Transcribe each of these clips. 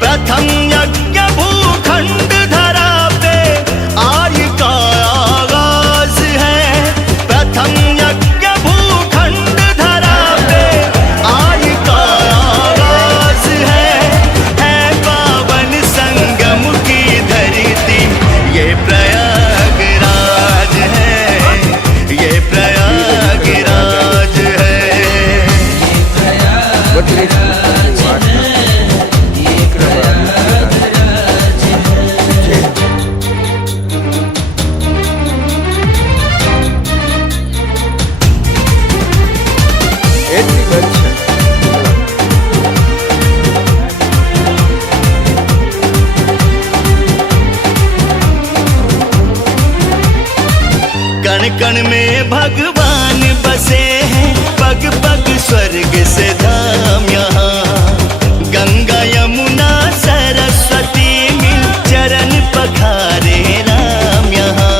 प्रथम यज्ञ भूखंड धरा पे आर्य का आगाज है। प्रथम यज्ञ भूखंड धरा पे आर्य का आगाज है पावन संगम की धरती ये प्रयागराज है, ये प्रयागराज है। कण कण में भगवान बसे हैं, पग पग स्वर्ग से धाम यहाँ। गंगा यमुना सरस्वती मिल चरण पखारे राम यहाँ।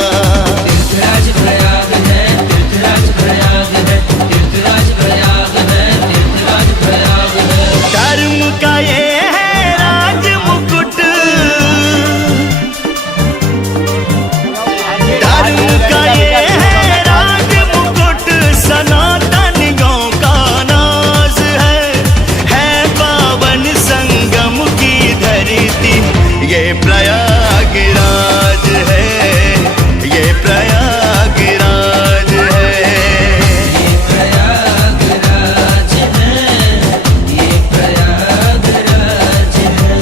तीर्थराज प्रयाग है, तीर्थराज प्रयाग है, तीर्थराज प्रयाग है, तीर्थराज प्रयाग है। धर्म का ये है राज मुकुट, धर्म का ये है राज मुकुट, सनातनियों का नाज है पावन संगम की धरती ये प्रयागराज है, ये प्रयागराज है। ये प्रयागराज है, ये प्रयागराज है।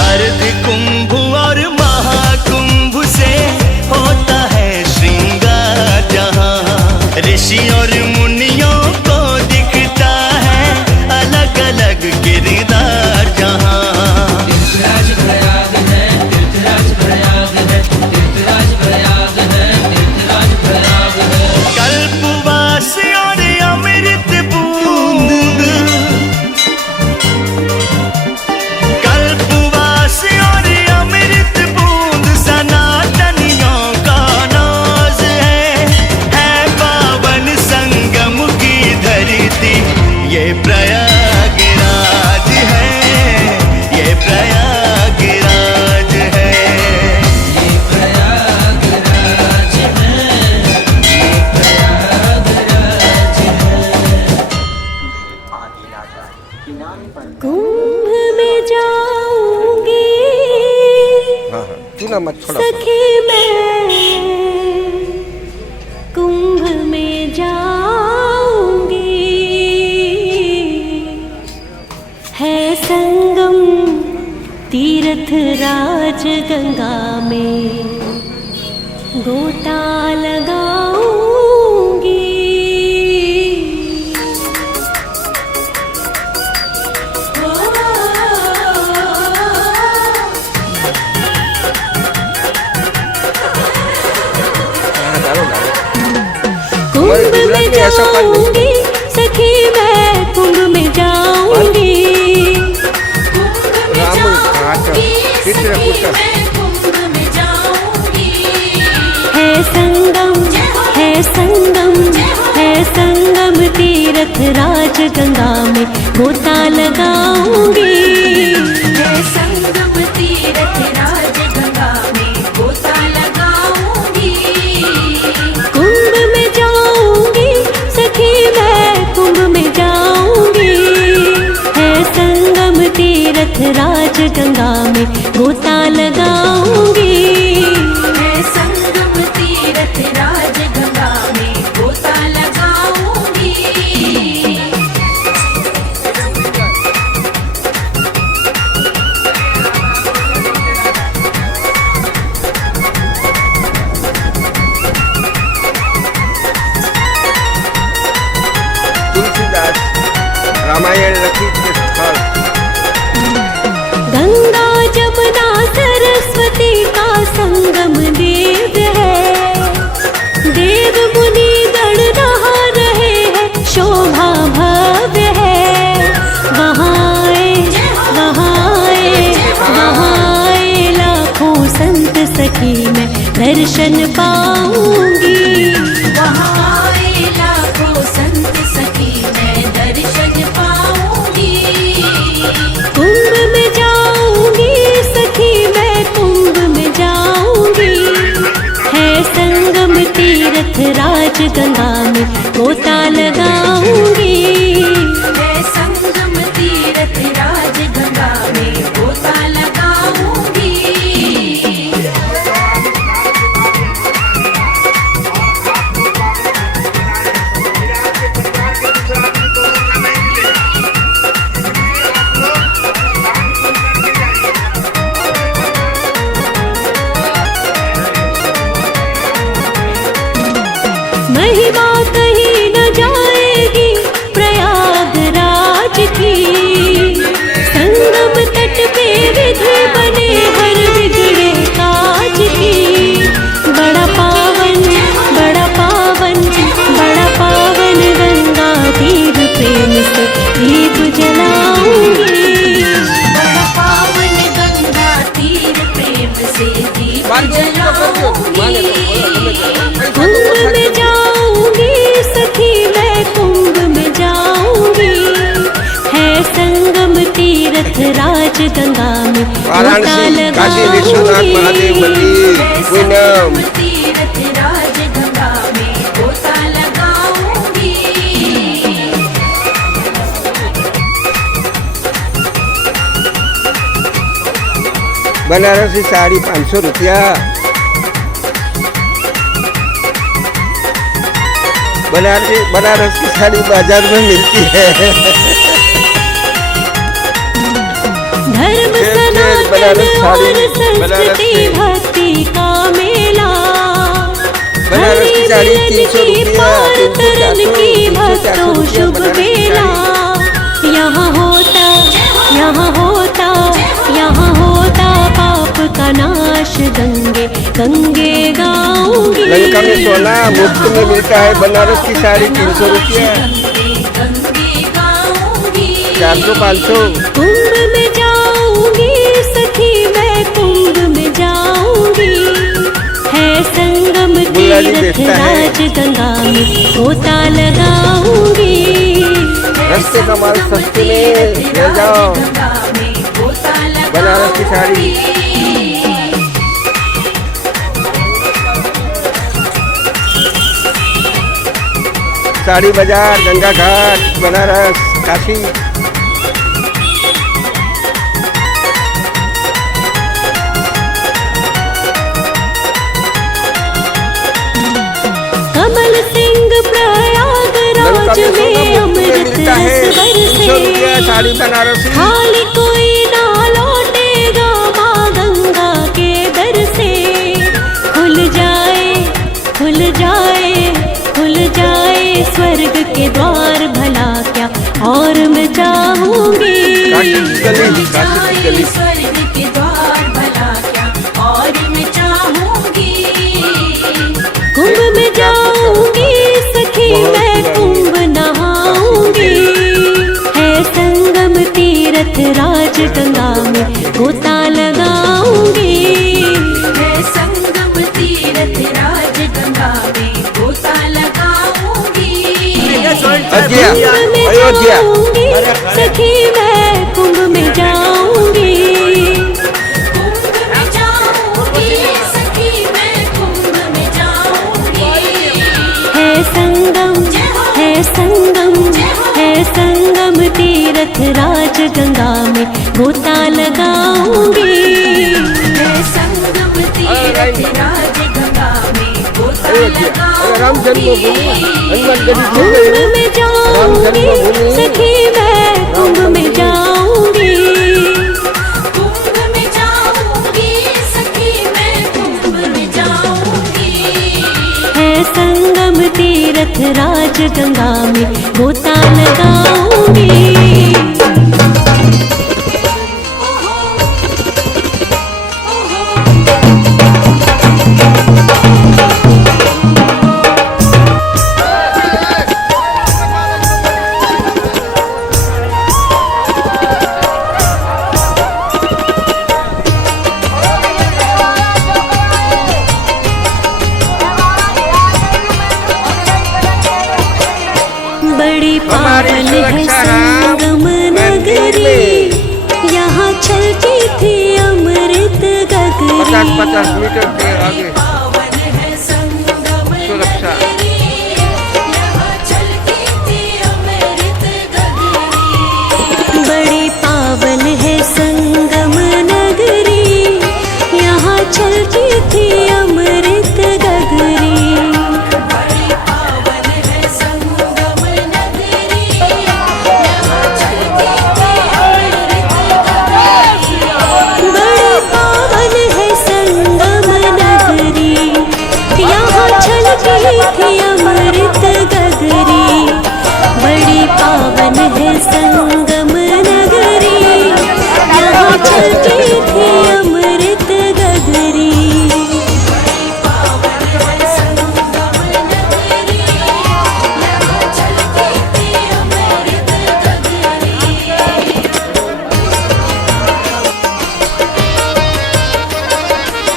अर्ध कुंभ और महाकुंभ से होता है श्रृंगार जहाँ। ऋषि और मुनियों को दिखता है अलग अलग किरदार जहाँ। तीर्थराज प्रयाग है, तीर्थराज प्रयाग है, तीर्थराज प्रयाग है, तीर्थराज प्रयाग है। कल्पवास और अमृत बूंद, कल्पवास और अमृत बूंद सनातनियों का नाज है पावन संगम की धरती ये प्रयागराज है, ये प्रयागराज है। ये प्रयागराज है, ये प्रयागराज है। कुंभ में जाऊंगी सखी मैं, कुंभ में जाऊंगी है संगम तीर्थ राज गंगा में गोता लगाऊंगी। कुंभ में जाऊंगी सखी मैं, कुंभ में जाऊंगी, है संगम, है संगम, है संगम तीर्थ राज गंगा में गोता लगाऊंगी। है संगम तीर्थ राज गंगा में गोता लगाऊंगी। कुंभ में जाऊंगी सखी मैं, कुंभ में जाऊंगी, है संगम तीर्थ राज गंगा में गोता लगाऊंगी। है संगम तीर्थ राज गंगा रामायण रचित स्थल। गंगा जमुना सरस्वती का संगम देव है। देव मुनि गण नहा रहे हैं, शोभा भव्य है। वहाँ आए लाखों संत सखी मैं दर्शन पाऊंगी। वहाँ आए लाखों संत सखी मैं दर्शन पाऊंगी। कुंभ में जाऊंगी सखी मैं, कुंभ में जाऊंगी। है संगम तीर्थ राज गंगा में गोता लगाऊंगी। मैं संगम तीर्थ राज गंगा में गोता लगाऊंगी। महिमा कहीं न जाएगी प्रयागराज की। संगम तट पे विधि बने हर बिगड़े काज की। बड़ा पावन बड़ा पावन बड़ा पावन गंगा तीर प्रेम से दीप जलाऊंगी। बड़ा पावन गंगा तीर प्रेम से दीप जलाऊंगी। कुंभ में जाऊंगी सखी मैं, कुंभ में जाऊंगी। है संगम तीर्थ राज गंगा में गोता वाराणसी काशी विश्वनाथ महादेव मंदिर मैं पूनम। संगम तीर्थ राज गंगा में गोता लगाऊंगी। बनारसी साड़ी 500 रुपया। बनारस की साड़ी बाजार में मिलती है। धर्म बनारस सनातन साड़ी, और बनारस संस्कृति से। भक्ति का मेला। बनारस की साड़ी 300 रुपया, 300, तरन 400, की 300, 400 भक्तों रुपया शुभ बनारस की बेला। साड़ी। यहाँ होता पाप का नाश, गंगे गंगे गाऊंगी। लंका में सोना मुफ्त में मिलता है। बनारस की साड़ी 300 रुपया, गंगे गाऊंगी। 400, 500। कुंभ में जाऊंगी सखी मैं, कुंभ में जाऊंगी। है संगम गुलाली तीर्थ बेचता है। राज गंगा में गोता लगाऊंगी। रस्ते का माल सस्ते में ले जाओ। बनारस की साड़ी। साड़ी बाजार, गंगा घाट, बनारस, काशी। कमल सिंह प्रयागराज में अमृत रस रुपया बरसे। साड़ी बनारसी। खाली कोई ना लौटेगा माँ गंगा के दर से। खुल जाए खुल जाए खुल जाए स्वर्ग के द्वार, भला क्या और मैं चाहूंगी। काशी की गली, काशी की गली। स्वर्ग के द्वार, भला क्या और मैं चाहूंगी। कुंभ में जाऊंगी सखी मैं, कुंभ नहाऊंगी। है संगम तीर्थ राज गंगा में गोता लगाऊंगी। मैं संगम तीर्थ राज गंगा में गोता लगाऊंगी। अयोध्या, कुंभ में अयोध्या। जाऊंगी सखी मैं, कुंभ में जाऊंगी। कुंभ में जाऊंगी सखी मैं, कुंभ में जाऊंगी। है संगम है संगम तीर्थ राज गंगा में गोता लगाऊंगी। मैं संगम तीर्थ राज गंगा में गोता राम जन्मभूमि, हनुमान गढ़ी कुंभ घूम गए। में जाऊंगी जन्मभूमि। सखी मैं, कुंभ में जाऊंगी। कुंभ में जाऊंगी सखी मैं, कुंभ में जाऊंगी। है संगम तीर्थ राज गंगा में गोता लगाऊंगी। हमारी पावन है सुरक्षा संगम मंदिर नगरी, में यहाँ चलती थी अमृत 50-50 गगरी। मीटर के आगे पावन है संगम सुरक्षा। नगरी, यहाँ चलती थी अमृत गगरी। बड़ी पावन है संगम नगरी, यहाँ चलती थी अमृत गगरी। बड़ी पावन है संगम नगरी, यहाँ चलती थी अमृत गगरी। बड़ी पावन है संगम नगरी, यहाँ चलती थी अमृत गगरी। बड़ी पावन है संगम नगरी, यहाँ चलती थी अमृत गगरी। पावन है संगम नगरी, यहाँ चलती थी अमृत गगरी।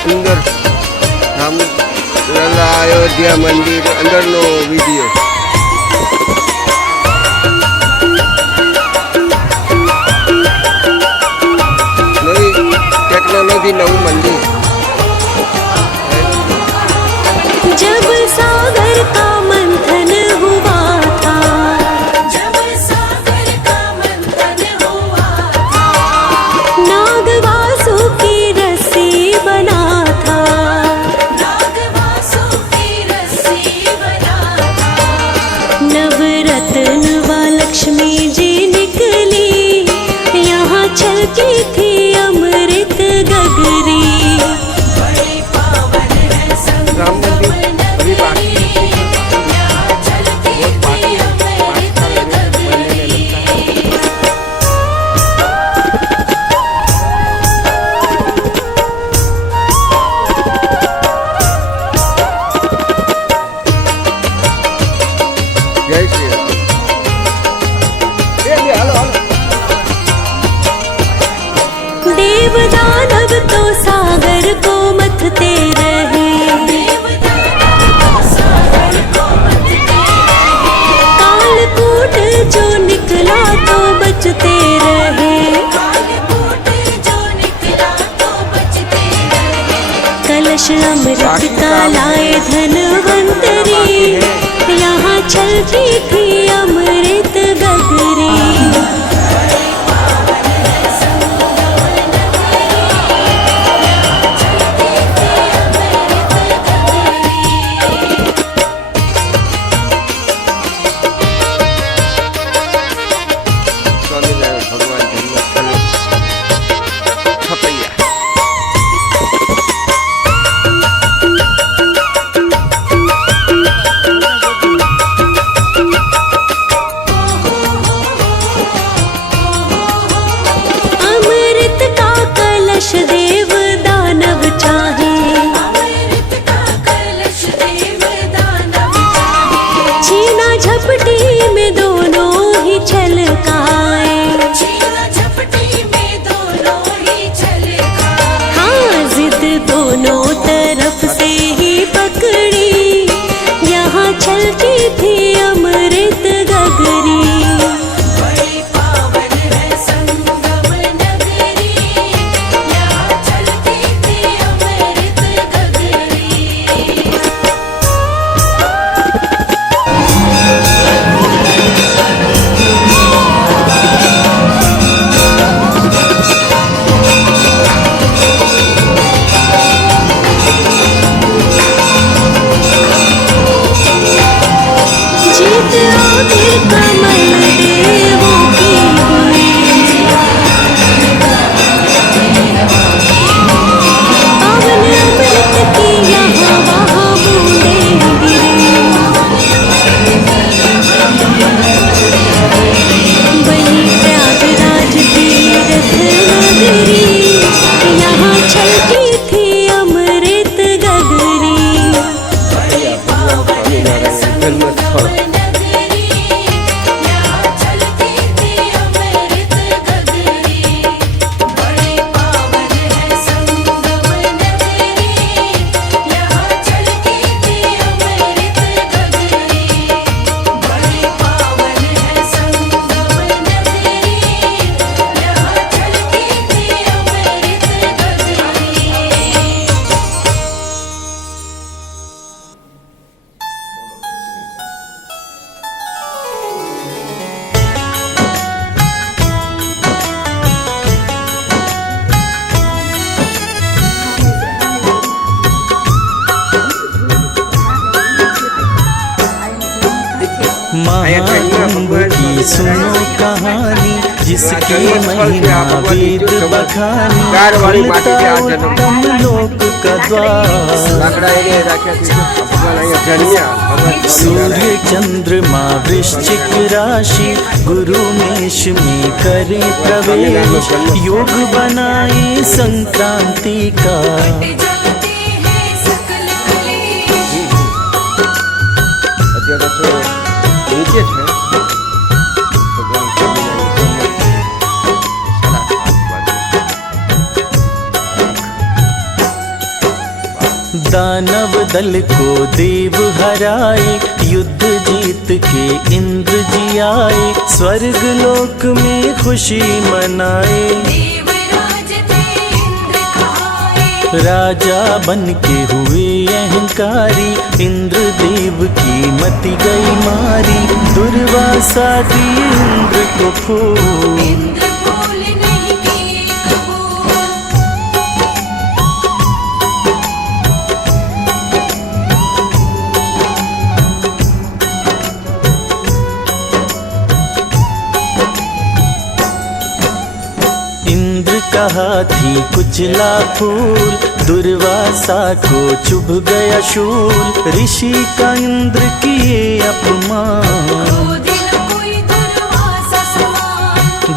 सुंदर राम लला अयोध्या मंदिर अंदर नो वीडियो। नवी टेक्नोलॉजी नવું मंदिर। जब सागर का मंथन हुआ था, जब सागर का मंथन हुआ था, नाग वासुकी रस्सी बना था। नागवासु की रस्सी बना था। नवरत्न व लक्ष्मी जी निकली, यहाँ चलती थी अमृत गगरी। बड़ी पावन है राम संगम मंदिर अभी बाकी नगरी, यहाँ चलती थी अमृत बनने लगता है। गगरी। जय श्री राम। Hello hello. देव दानव तो सागर को मथते रहे, सागर को मथते रहे, कालकूट जो निकला तो बचते रहे। कालकूट जो निकला तो बचते रहे। कलश अमृत का लाए धनवंतरी, यहाँ चलती थी अमृत गगरी। स्वामीनारायण भगवान जन्मस्थल छपैया। अमृत का कलश देव दानव चाहे, अमृत का कलश देव दानव चाहे। छीना झपटी में दोनों ही छलकाए। छीना झपटी में दोनों ही छलकाए। हाँ जिद दोनों तरफ से ही पकड़ी, यहाँ चलती थी अमृत गगरी। बड़ी पावन है संगम नगरी, यहाँ चलती थी अमृत गगरी। महाकुंभ की सुनो कहानी, जिसके महिमा वेद बखानी, खुलता उत्तम लोक का द्वार। सूर्य चंद्रमा वृश्चिक राशि, गुरु मेष में करे प्रवेश, योग बनाए संक्रांति का। नीचे है दानव दल को देव हराए, युद्ध जीत के इंद्र जी आए, स्वर्ग लोक में खुशी मनाए। राजा बन के हुए अहंकारी, इंद्र देव की मति गई मारी, दुर्वासा दिए इंद्र को फूल। हाथी कुचला फूल, दुर्वासा को चुभ गया शूल, ऋषि का इंद्र किए अपमान।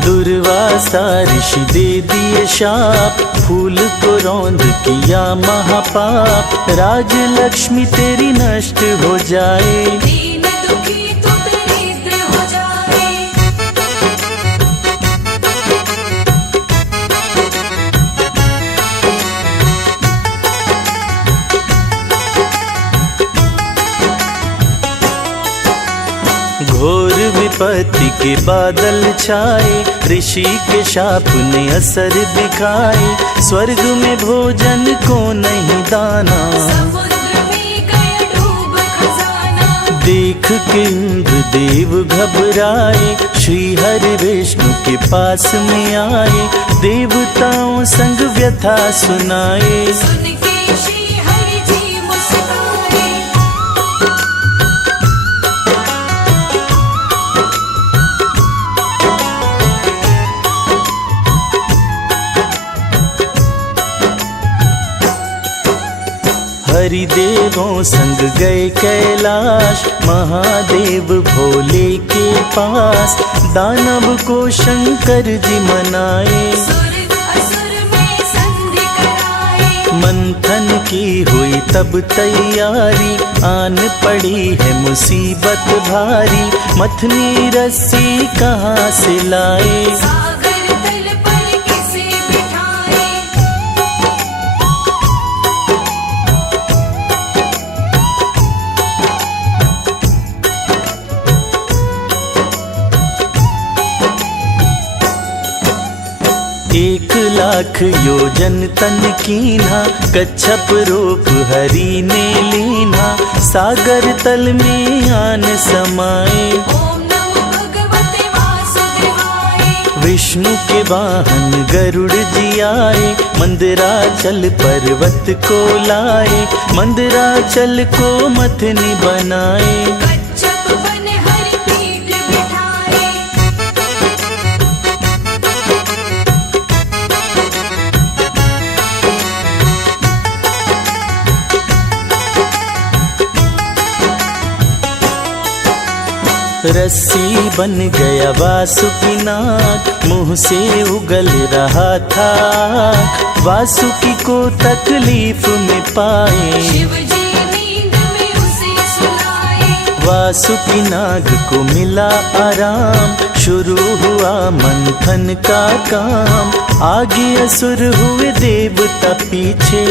दुर्वासा ऋषि दे दिए शाप, फूल को रौंद किया महापाप, राज लक्ष्मी तेरी नष्ट हो जाए। घोर विपत्ति के बादल छाए, ऋषि के शाप ने असर दिखाए, स्वर्ग में भोजन को नहीं दाना। देख के इंद्र देव घबराए, श्री हरि विष्णु के पास में आए, देवताओं संग व्यथा सुनाए। हरिदेवों संग गए कैलाश, महादेव भोले के पास, दानव को शंकर जी मनाए। मंथन की हुई तब तैयारी, आन पड़ी है मुसीबत भारी, मथनी रस्सी कहाँ से लाए। एक लाख योजन तन कीन्हा, कच्छप रूप हरि ने लीन्हा, सागर तल में आन समाए। विष्णु के वाहन गरुड़ जी आए, मंदराचल पर्वत को लाए, मंदराचल को मथनी बनाए। रस्सी बन गया वासुकी नाग, मुंह से उगल रहा था, वासुकी को तकलीफ में पाए। वासुकी नाग को मिला आराम, शुरू हुआ मंथन का काम, आगे असुर हुए देवता पीछे।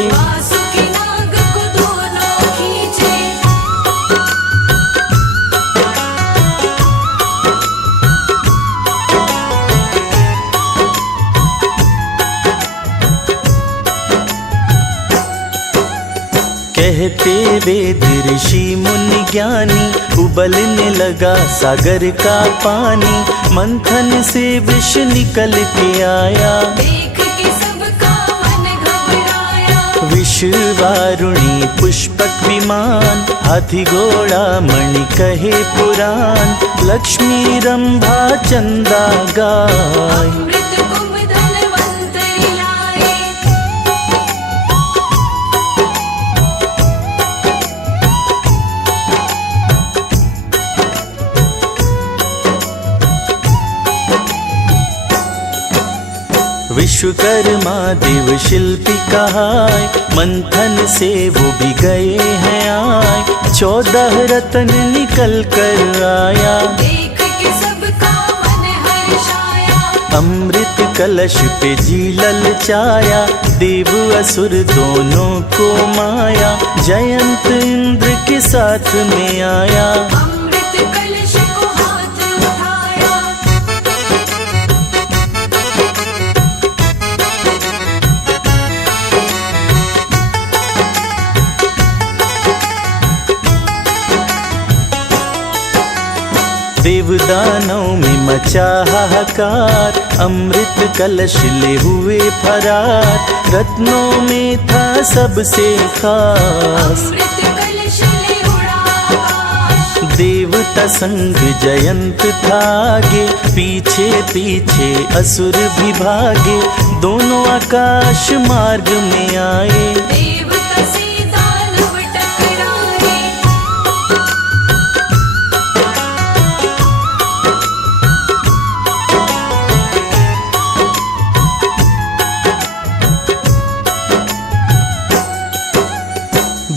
कहते वेद ऋषि मुनि ज्ञानी, उबलने लगा सागर का पानी, मंथन से विष निकल के आया। देख के सबका मन घबराया, विष वारुणी पुष्पक विमान, हाथी घोड़ा मणि कहे पुराण, लक्ष्मी रंभा चंदा गाय। अमृत कुंभ धनवंतरि लाए, विश्वकर्मा देव शिल्पी कहाय, मंथन से वो भी गए हैं आए, 14 रत्न निकल कर आया, देख के सबका मन हर्षाया। अमृत कलश पे जी ललचाया, देव असुर दोनों को माया, जयंत इंद्र के साथ में आया। अमृत कलश को हाथ उठाया, देवदानों में मचा हाहाकार, अमृत कलश ले हुए फरार, रत्नों में था सबसे खास, अमृत कलश ले उड़ा आकाश। देवता संग जयंत था आगे, पीछे पीछे असुर भी भागे, दोनों आकाश मार्ग में आए। देवता से दानव टकराए,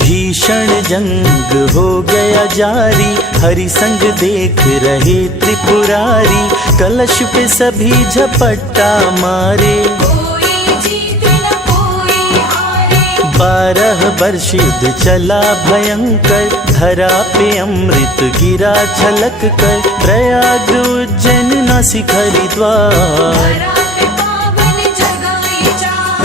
भीषण जंग हो गया जारी, हरि संग देख रहे त्रिपुरारी, कलश पे सभी झपट्टा मारे, कोई जीते न कोई हारे। 12 वर्ष युद्ध चला भयंकर, धरा पे अमृत गिरा छलक कर, प्रयाग उज्जैन नासिक हरिद्वार। धरा पे पावन जगह ये चार,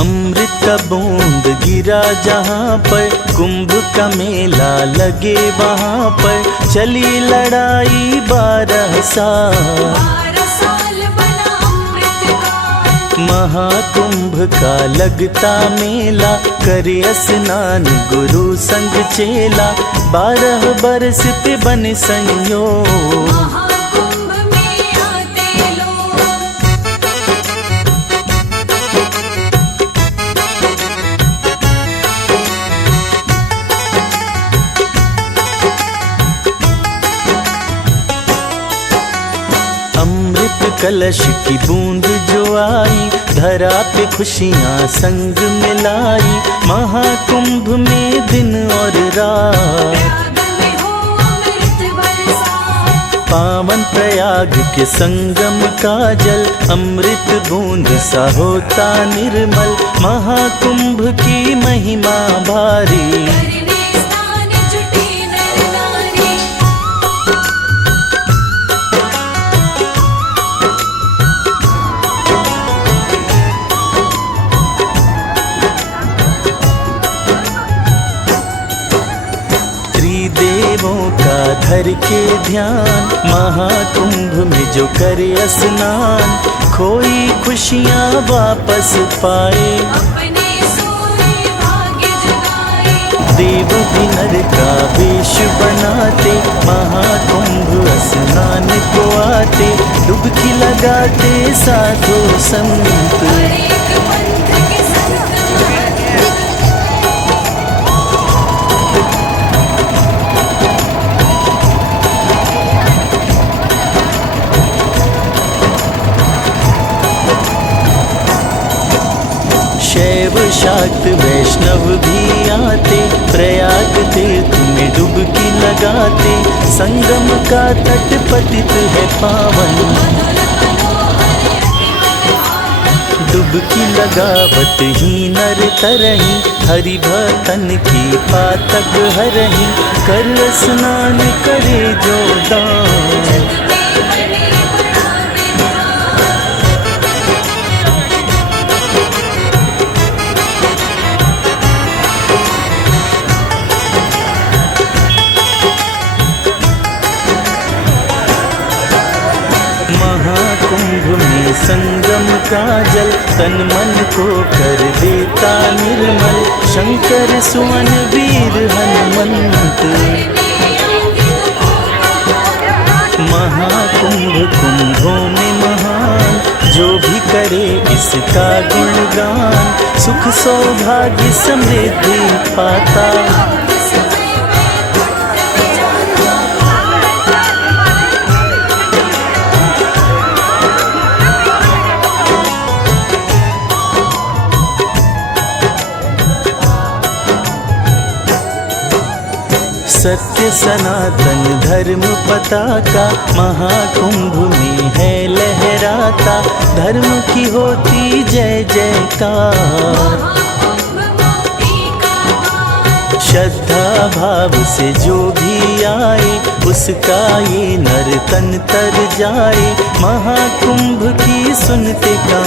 अमृत का बूंद गिरा जहाँ पर, कुंभ का मेला लगे वहाँ पर, चली लड़ाई 12 साल, 12 साल बना अमृत काल। महाकुंभ का लगता मेला, करे स्नान गुरु संग चेला, 12 बरस पे बने संयोग, महाकुंभ में आते लोग, अमृत कलश की बूंद जो आई, धरा पे खुशियाँ संग मिलाई, महाकुंभ में दिन और रात, प्रयाग में हो अमृत बरसा। पावन प्रयाग के संगम का जल, अमृत बूंद सा होता निर्मल, महाकुंभ की महिमा भारी। करने स्नान जुटे नर नारी, त्रिदेवों का धर के ध्यान, महाकुंभ में जो करे स्नान, खोई खुशियाँ वापस पाए, अपने सोए भाग्य जगाए। देव भी नर का वेश बनाते, महाकुंभ स्नान को आते, डुबकी लगाते साधु संत, हर एक पंथ के संत महंत, शैव शाक्त वैष्णव भी आते, प्रयाग तीर्थ में डुबकी लगाते, संगम का तट पतित है पावन, डुबकी लगावत ही नर तरही, हरि भक्तन की पातक हरही, कर स्नान करे जो दान, संगम का जल तन मन को कर देता निर्मल। शंकर सुवन वीर हनुमंत, महाकुंभ कुंभों में महान, जो भी करे इसका गुणगान, सुख सौभाग्य समृद्धि पाता। सत्य सनातन धर्म पताका, महाकुंभ में है लहराता। धर्म की होती जय जयकार, श्रद्धा भाव से जो भी आए, उसका ये नर तन तर जाए। महाकुंभ की सुनते का